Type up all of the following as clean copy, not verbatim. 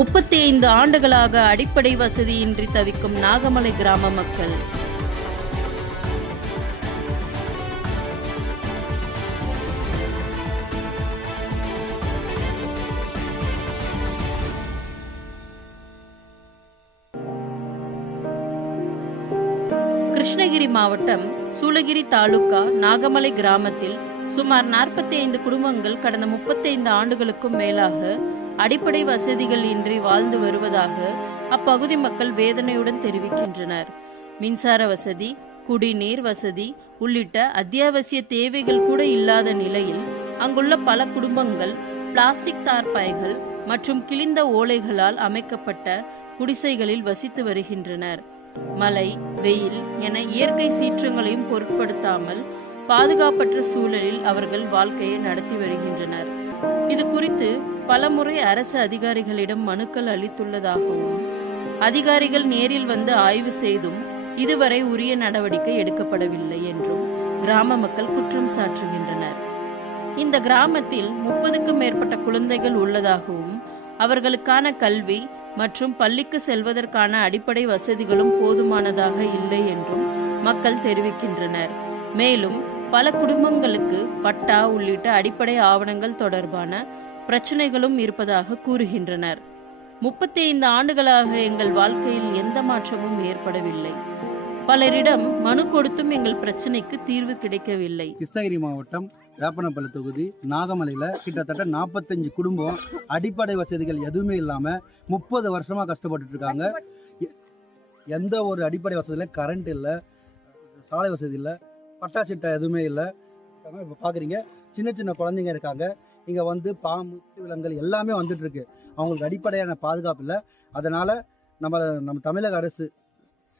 35 ஆண்டுகளாக அடிப்படை வசதியின்றி தவிக்கும் நாகமலை கிராம மக்கள். கிருஷ்ணகிரி மாவட்டம் சூளகிரி தாலுகா நாகமலை கிராமத்தில் சுமார் 45 குடும்பங்கள் கடந்த 35 ஆண்டுகளுக்கும் மேலாக அடிப்படை வசதிகள் இன்றி வாழ்ந்து வருவதாக அப்பகுதி மக்கள் வேதனையுடன் தெரிவிக்கின்றனர். மின்சார வசதி, குடிநீர் வசதி உள்ளிட்ட அத்தியாவசிய தேவைகள் கூட இல்லாத நிலையில் அங்குள்ள பல குடும்பங்கள் பிளாஸ்டிக் தார்பாய்கள் மற்றும் கிழிந்த ஓலைகளால் அமைக்கப்பட்ட குடிசைகளில் வசித்து வருகின்றனர். மழை, வெயில் என இயற்கை சீற்றங்களையும் பொருட்படுத்தாமல் பாதுகாப்பற்ற சூழலில் அவர்கள் வாழ்க்கையை நடத்தி வருகின்றனர். இது குறித்து பலமுறை அரசு அதிகாரிகளிடம் மனுக்கள் அளித்துள்ளதாகவும் அதிகாரிகள் நேரில் வந்து ஆய்வு செய்தும் இதுவரை உரிய நடவடிக்கை எடுக்கப்படவில்லை என்றும் கிராம மக்கள் குற்றம் சாட்டுகின்றனர். இந்த கிராமத்தில் 30க்கும் மேற்பட்ட குழந்தைகள் உள்ளதாகவும் அவர்களுக்கான கல்வி மற்றும் பள்ளிக்கு செல்வதற்கான அடிப்படை வசதிகளும் போதுமானதாக இல்லை என்றும் மக்கள் தெரிவிக்கின்றனர். மேலும் பல குடும்பங்களுக்கு பட்டா உள்ளிட்ட அடிப்படை ஆவணங்கள் தொடர்பான பிரச்சனைகளும் இருப்பதாக கூறுகின்றனர். 35 ஆண்டுகளாக எங்கள் வாழ்க்கையில் எந்த மாற்றமும் ஏற்படவில்லை. பலரிடம் மனு கொடுத்தும் எங்கள் பிரச்சனைக்கு தீர்வு கிடைக்கவில்லை. கிருஷ்ணகிரி மாவட்டம் வேப்பனப்பள்ளி தொகுதி நாகமலையில் கிட்டத்தட்ட 45 குடும்பம் அடிப்படை வசதிகள் எதுவுமே இல்லாமல் 30 வருஷமாக கஷ்டப்பட்டு இருக்காங்க. எந்த ஒரு அடிப்படை வசதியில் கரண்ட் இல்லை, சாலை வசதி இல்லை, பட்டா சிட்டா எதுவுமே இல்லை. இப்போ பார்க்குறீங்க, சின்ன சின்ன குழந்தைங்க இருக்காங்க. இங்கே வந்து பாம்பு, விலங்குகள் எல்லாமே வந்துட்டு இருக்கு. அவங்களுக்கு அடிப்படையான பாதுகாப்பு இல்லை. அதனால் நம்ம தமிழக அரசு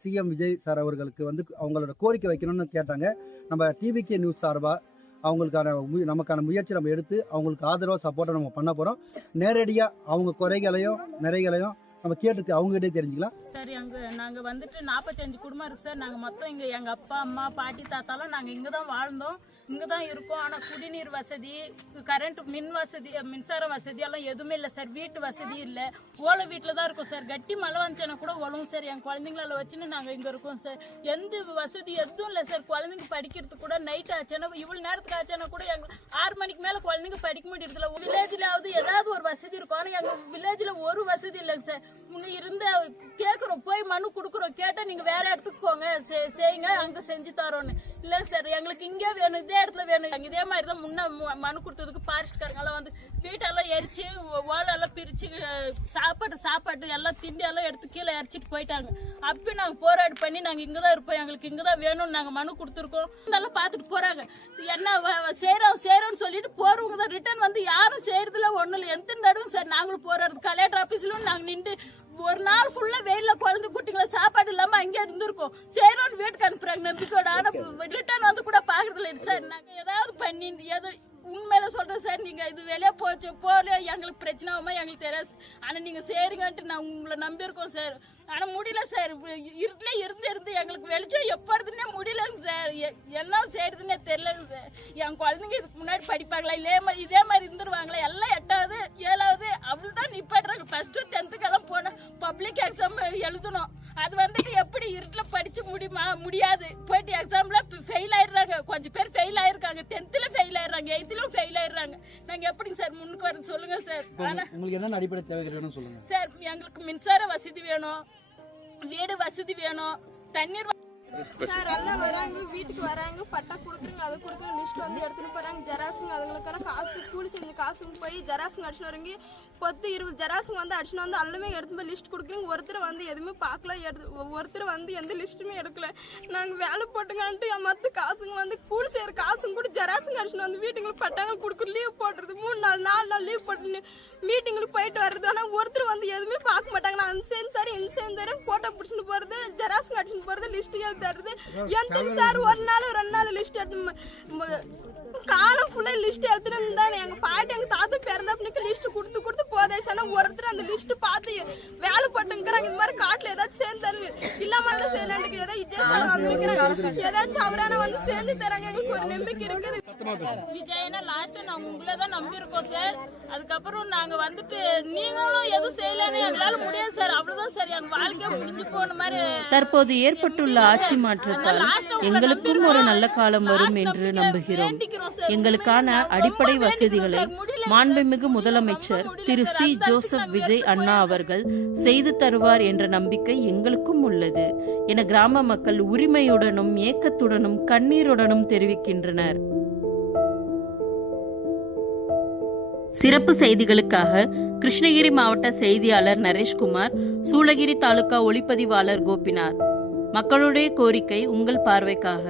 சிஎம் விஜய் சார் அவர்களுக்கு வந்து அவங்களோட கோரிக்கை வைக்கணும்னு கேட்டாங்க. நம்ம டிவிகே நியூஸ் சார்பாக நமக்கான முயற்சி நம்ம எடுத்து அவங்களுக்கு ஆதரவாக சப்போர்ட்டை நம்ம பண்ண போகிறோம். நேரடியாக அவங்க குறைகளையும் நிறைகளையும் நம்ம கேட்டு அவங்ககிட்டே தெரிஞ்சுக்கலாம். சார், நாங்கள் வந்துட்டு 45 குடும்பம் இருக்குது சார். நாங்கள் மொத்தம் இங்கே எங்கள் அப்பா, அம்மா, பாட்டி, தாத்தாலாம் நாங்கள் இங்கே தான் வாழ்ந்தோம், இங்கே தான் இருக்கோம். ஆனால் குடிநீர் வசதி, கரண்ட், மின்சார வசதி எல்லாம் எதுவுமே இல்லை சார். வீட்டு வசதி இல்லை, ஓலை வீட்டில் தான் இருக்கோம் சார். கட்டி மழை வந்துச்சுன்னா கூட ஒழுங்கும் சார். எங்கள் குழந்தைங்கள வச்சுன்னு நாங்கள் இங்கே இருக்கோம் சார். எந்த வசதி எதுவும் இல்லை சார். குழந்தைங்க படிக்கிறதுக்கு கூட நைட் ஆச்சுன்னா, இவ்வளோ நேரத்துக்கு ஆச்சுன்னா கூட எங்கள் 6 மணிக்கு மேலே குழந்தைங்க படிக்க முடியறதில்ல. வில்லேஜ்லாவது ஏதாவது ஒரு வசதி இருக்கும், ஆனால் எங்கள் வில்லேஜில் ஒரு வசதி இல்லைங்க சார். இருந்த கேட்குறோம், போய் மனு கொடுக்குறோம், கேட்டால் நீங்கள் வேற இடத்துக்கு போங்க, செய்யுங்க, அங்கே செஞ்சு தரோன்னு. இல்லை சார், எங்களுக்கு இங்கே வேணும், இதே இடத்துல வேணும். இதே மாதிரி தான் முன்ன மனு கொடுத்ததுக்கு ஃபாரஸ்ட்காரங்கெல்லாம் வந்து வீட்டெல்லாம் எரிச்சு, ஓலெல்லாம் பிரித்து சாப்பாடு எல்லாம் திண்டி எல்லாம் எடுத்து கீழே எரிச்சிட்டு போயிட்டாங்க. அப்போ நாங்கள் போராடி பண்ணி நாங்கள் இங்கே தான் இருப்போம், எங்களுக்கு இங்கே தான் வேணும்னு நாங்கள் மனு கொடுத்துருக்கோம். இதெல்லாம் பார்த்துட்டு போகிறாங்க. என்ன செய்கிறோன்னு சொல்லிட்டு போகிறவங்க தான் ரிட்டர்ன் வந்து யாரும் செய்கிறதுல ஒன்றும் இல்லை. எத்தனை தடவை சார் நாங்களும் போராடுறது. கலெக்டர் ஆஃபீஸ்லும் நாங்கள் நின்று ஒரு நாள் ஃபுல்லா வெயில குழந்தை குட்டிங்களை சாப்பாடு இல்லாம அங்கே இருந்திருக்கோம். சேரோன்னு வீட்டுக்கு அனுப்புறாங்க நம்பிக்கையோட. ஆனா ரிட்டர்ன் வந்து கூட பாக்குறதுல சார். நாங்க ஏதாவது பண்ணி ஏதோ உண்மையில சொல்றேன் சார். நீங்க இது வெளியே போல எங்களுக்கு பிரச்சனை ஆகுமா எங்களுக்கு தெரியாது. ஆனா நீங்க சேருங்கன்ட்டு நான் உங்களை நம்பி இருக்கோம் சார். ஆனா முடியல சார். இருட்டுல இருந்து எங்களுக்கு வெளிச்சம் எப்ப இருந்துன்னே முடியலங்க சார். என்ன செய்யறதுன்னே தெரியலங்க சார். என் குழந்தைங்க இதுக்கு முன்னாடி படிப்பாங்களா, இதே மாதிரி இருந்துருவாங்களா? எல்லாம் 8வது 7வது அவ்வளவுதான் நிப்பாட்டுறாங்க. ஃபர்ஸ்ட் 10th எல்லாம் போன பப்ளிக் எக்ஸாம் எழுதணும். அது வந்துட்டு எப்படி இருட்டுல படிச்சு முடியாது. போயிட்டு எக்ஸாம்ல ஃபெயில் ஆயிடுறாங்க. கொஞ்சம் பேர் ஃபெயில் ஆயிருக்காங்க. 10th ஃபெயில் ஆயிடுறாங்க, 8th ஃபெயில் ஆயிடுறாங்க. நாங்க எப்படிங்க சார் முன்னுக்கு வரது சொல்லுங்க சார். உங்களுக்கு என்ன அடிப்படை தேவைகள் வேணும் சொல்லுங்க சார். எங்களுக்கு மின்சார வசதி வேணும், வீடு வசதி வேணும், தண்ணீர் சார். எல்லாம் வராங்க, வீட்டுக்கு வராங்க, பட்டா கொடுக்குறீங்க, அதை கொடுக்குற லிஸ்ட் வந்து எடுத்துட்டு போறாங்க. ஜெராசுங்க அதுங்களுக்கெல்லாம் காசு கூலி செஞ்சு காசுங்க போய் ஜெராசுங்க அடிச்சுன்னு வரீங்க. 10-20 ஜெராசுங்க வந்து அடிச்சுன்னு வந்து எல்லாமே எடுத்து போய் லிஸ்ட் கொடுக்குறீங்க. ஒருத்தர் வந்து எதுவுமே பார்க்கல, ஒருத்தர் வந்து எந்த லிஸ்ட்டுமே எடுக்கல. நாங்கள் வேலை போட்டுங்கன்ட்டு மற்ற காசுங்க வந்து கூலி செய்கிற காசுங்க கூட ஜெராசுங்க அடிச்சுன்னு வந்து வீட்டுங்களுக்கு பட்டாங்க கொடுக்குற. லீவ் போட்டுறது 3 நாள் 4 நாள் லீவ் போட்டு மீட்டிங்களுக்கு போயிட்டு வர்றது. ஆனால் ஒருத்தர் வந்து எதுவுமே பார்க்க மாட்டாங்க. நான் அந்த சேர்ந்து தரேன், இந்த சேர்ந்து தரேன், போட்டோ பிடிச்சின்னு போகிறது, ஜெராசுங்க அடிச்சுன்னு போகிறது, லிஸ்ட்டு தருது. எந்த சார் 1 நாள் 2 நாள் லிஸ்ட் எடுத்து காலம் ஃபுல்லா லிஸ்ட் எடுத்துட்டு இருந்தாங்க. எங்க பாட்டி எங்க தாத்தா பிறந்தப்பனுக்கு லிஸ்ட் கொடுத்து போதேசானா ஒருத்தர் அந்த லிஸ்ட் பார்த்து வேலை பட்டுங்கிறாங்க. இந்த மாதிரி காட்டுல ஏதாச்சும் சேர்ந்தாரு இல்லாம செய்யலான்ட்டு ஏதாவது தான் சார் வந்திருக்கிறாங்க. ஏதாச்சும் அவரான வந்து செஞ்சு தராங்க, எங்களுக்கு ஒரு நம்பிக்கை இருக்குது. விஜயனா லாஸ்ட் நாங்க உங்களை தான் நம்பி இருக்கோம் சார். அதுக்கப்புறம் நாங்க வந்துட்டு நீங்களும் எதுவும் செய்யலன்னு எங்களால முடியாது சார். அவ்வளவுதான் சார், எங்க வாழ்க்கைய முடிஞ்சு போன மாதிரி. தற்போது ஏற்பட்டுள்ள ஆட்சி மாற்றத்தால் எங்களுக்கும் ஒரு நல்ல காலம் வரும் என்று நம்புகிறோம். எங்களுக்கான அடிப்படை வசதிகளை மாண்புமிகு முதலமைச்சர் திரு சி. ஜோசப் விஜய் அண்ணா அவர்கள் செய்து தருவார் என்ற நம்பிக்கை எங்களுக்கும் உள்ளது என கிராம மக்கள் உரிமையுடனும் ஏக்கத்துடனும் கண்ணீருடனும் தெரிவிக்கின்றனர். சிறப்பு செய்திகளுக்காக கிருஷ்ணகிரி மாவட்ட செய்தியாளர் நரேஷ்குமார், சூளகிரி தாலுகா ஒளிப்பதிவாளர் கோபிநாத். மக்களுடைய கோரிக்கை உங்கள் பார்வைக்காக.